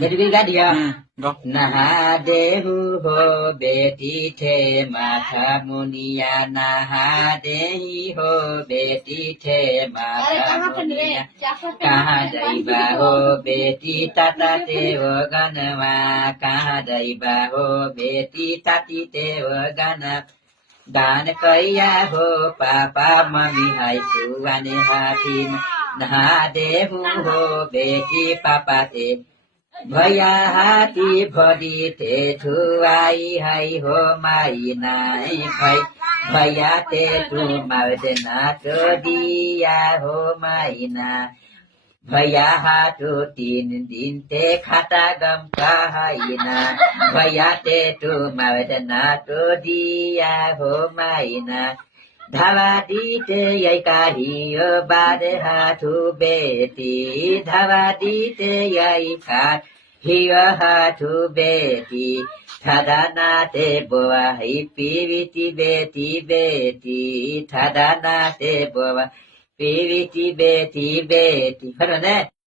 बेटी गा दिया गो नहादेहु हो बेटी थे माथा मुनिया नहादेही हो बेटी थे माथा मुनिया कहाँ दैबा हो बेटी ताता तेव गनमा कहाँ दैबा हो बेटी ताती तेव गन दान कैया हो पापा मम्मी हाई पुवाने हाथी नहादेहु हो बेटी पापा ते भैया हाथी भरी ते छुआई हाई हो माई नाई भाई भैया ते तू मार्दना तो दिया हो माई ना भैया हाथू 3 दिन ते खाता गम कहाइना भैया ते तू मार्दना तो दिया हो माई ना धावा दीते यही काहियो बाद हाथू बेटी धावा दीते यही हियो हाथू बेटी थादा नाते बोवा है पीविती बेटी बेटी थादा नाते बोवा पीविती बेटी बेटी